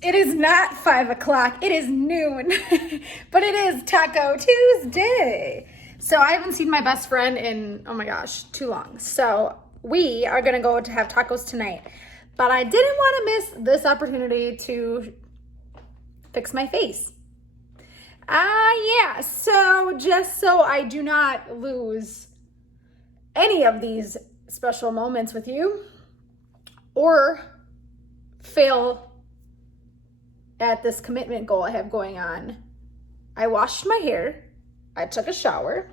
It is not 5 o'clock. It is noon, but it is Taco Tuesday. So I haven't seen my best friend in, oh my gosh, too long. So we are gonna go to have tacos tonight, but I didn't want to miss this opportunity to fix my face. Yeah, so just so I do not lose any of these special moments with you or fail at this commitment goal I have going on, I washed my hair, I took a shower,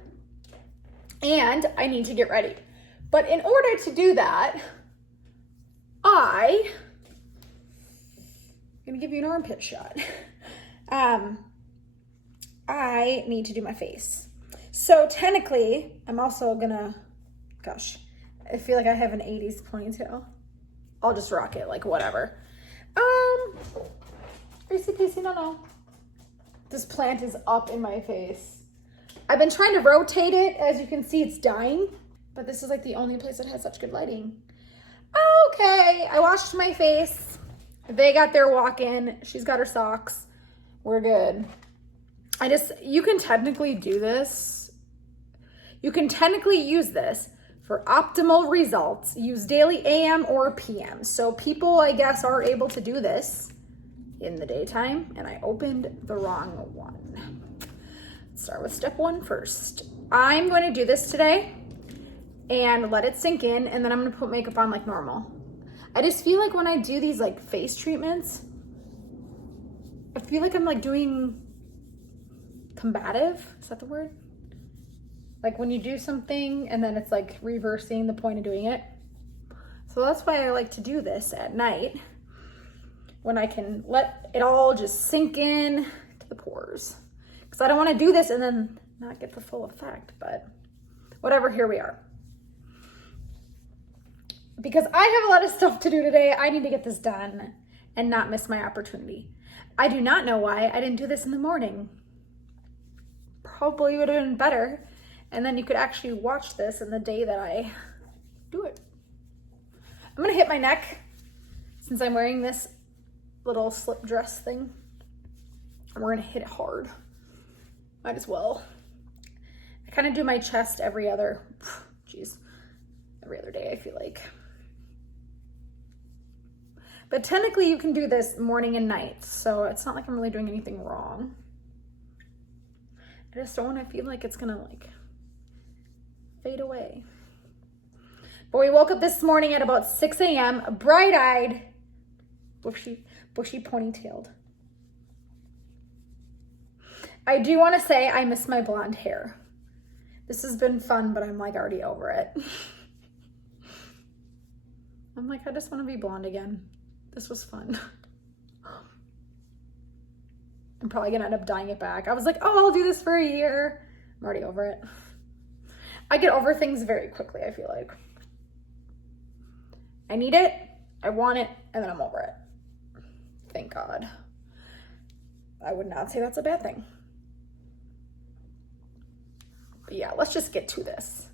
and I need to get ready. But in order to do that, I'm gonna give you an armpit shot. I need to do my face. So technically, I'm also gonna, gosh, I feel like I have an 80s ponytail. I'll just rock it, like whatever. Greasy peasy, no. This plant is up in my face. I've been trying to rotate it. As you can see, it's dying, but this is like the only place that has such good lighting. Okay, I washed my face. They got their walk-in. She's got her socks. We're good. You can technically do this. You can technically use this for optimal results. Use daily AM or PM. So people, I guess, are able to do this in the daytime, and I opened the wrong one. Let's start with step 1 first. I'm going to do this today and let it sink in, and then I'm going to put makeup on like normal. I just feel like when I do these like face treatments, I feel like I'm like doing combative. Is that the word? Like when you do something and then it's like reversing the point of doing it. So that's why I like to do this at night, when I can let it all just sink in to the pores. Because I don't want to do this and then not get the full effect, but whatever, here we are. Because I have a lot of stuff to do today, I need to get this done and not miss my opportunity. I do not know why I didn't do this in the morning. Probably would have been better. And then you could actually watch this in the day that I do it. I'm gonna hit my neck since I'm wearing this little slip dress thing. And we're gonna hit it hard. Might as well. I kind of do my chest every other day, I feel like. But technically you can do this morning and night, so it's not like I'm really doing anything wrong. I just don't want to feel like it's gonna like fade away. But we woke up this morning at about 6 a.m., bright-eyed, bushy ponytailed. I do want to say I miss my blonde hair. This has been fun, but I'm like already over it. I'm like, I just want to be blonde again. This was fun. I'm probably gonna end up dyeing it back. I was like, oh, I'll do this for a year. I'm already over it. I get over things very quickly, I feel like. I need it, I want it, and then I'm over it. Thank God. I would not say that's a bad thing. But yeah, let's just get to this.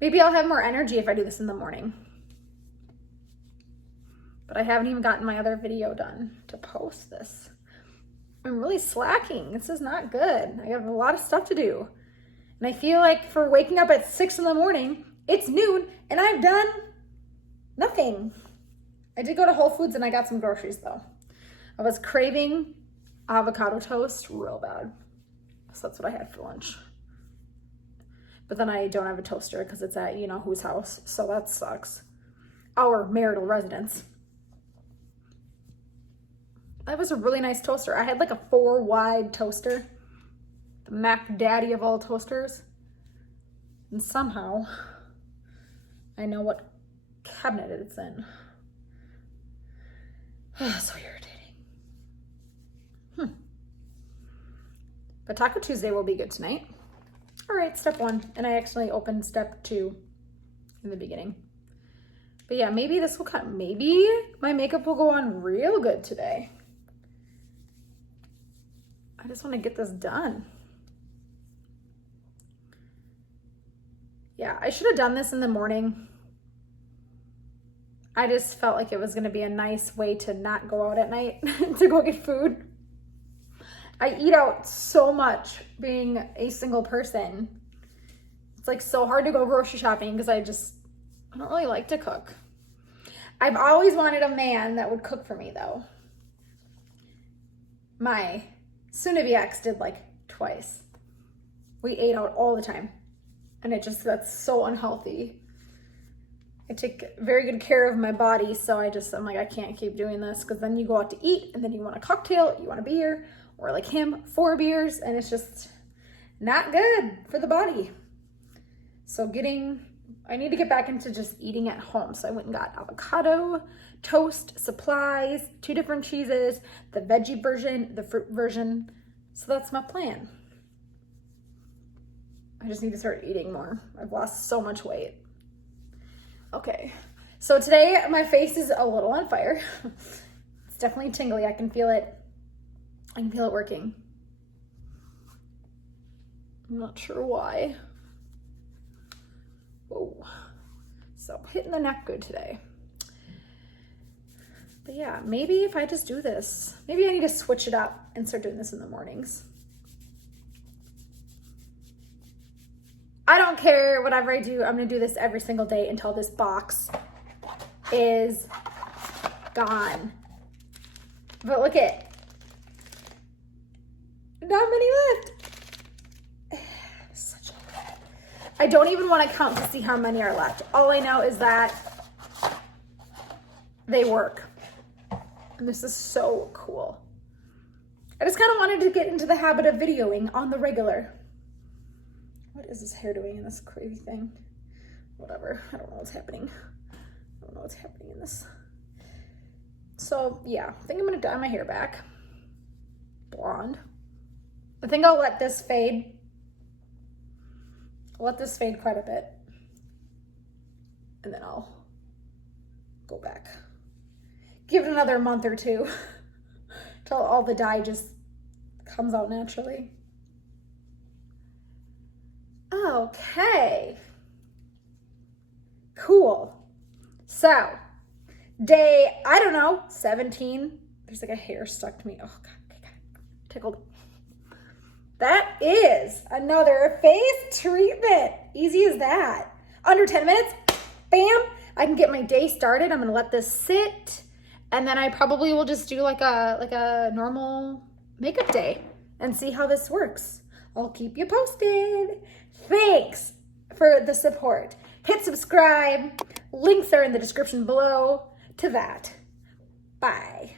Maybe I'll have more energy if I do this in the morning. But I haven't even gotten my other video done to post this. I'm really slacking. This is not good. I have a lot of stuff to do. And I feel like for waking up at 6 in the morning, it's noon and I've done nothing. I did go to Whole Foods and I got some groceries though. I was craving avocado toast real bad. So that's what I had for lunch. But then I don't have a toaster because it's at you know whose house. So that sucks. Our marital residence. That was a really nice toaster. I had like a 4-wide toaster. The Mac Daddy of all toasters. And somehow, I know what cabinet it's in. So irritating. But Taco Tuesday will be good tonight. All right, step 1. And I actually opened step 2 in the beginning. But yeah, maybe this will cut. Maybe my makeup will go on real good today. I just want to get this done. Yeah, I should have done this in the morning. I just felt like it was gonna be a nice way to not go out at night to go get food. I eat out so much being a single person. It's like so hard to go grocery shopping because I don't really like to cook. I've always wanted a man that would cook for me though. My soon-to-be ex did like twice. We ate out all the time. And that's so unhealthy. I take very good care of my body, so I'm like, I can't keep doing this, because then you go out to eat and then you want a cocktail, you want a beer, or like him, 4 beers, and it's just not good for the body. So I need to get back into just eating at home. So I went and got avocado, toast, supplies, 2 different cheeses, the veggie version, the fruit version. So that's my plan. I just need to start eating more. I've lost so much weight. Okay, so today my face is a little on fire. It's definitely tingly. I can feel it. I can feel it working. I'm not sure why. Whoa. So hitting the neck good today. But yeah, maybe if I just do this, maybe I need to switch it up and start doing this in the mornings. I don't care, whatever I do, I'm gonna do this every single day until this box is gone. But look at, not many left. I don't even want to count to see how many are left. All I know is that they work. And this is so cool. I just kind of wanted to get into the habit of videoing on the regular. What is this hair doing in this crazy thing? Whatever, I don't know what's happening. I don't know what's happening in this. So yeah, I think I'm gonna dye my hair back. Blonde. I think I'll let this fade. I'll let this fade quite a bit. And then I'll go back. Give it another month or 2 till all the dye just comes out naturally. Okay. Cool. So, day, I don't know, 17. There's like a hair stuck to me. Oh God, tickled. That is another face treatment. Easy as that. Under 10 minutes, bam, I can get my day started. I'm gonna let this sit, and then I probably will just do like a normal makeup day and see how this works. I'll keep you posted. Thanks for the support. Hit subscribe. Links are in the description below to that. Bye.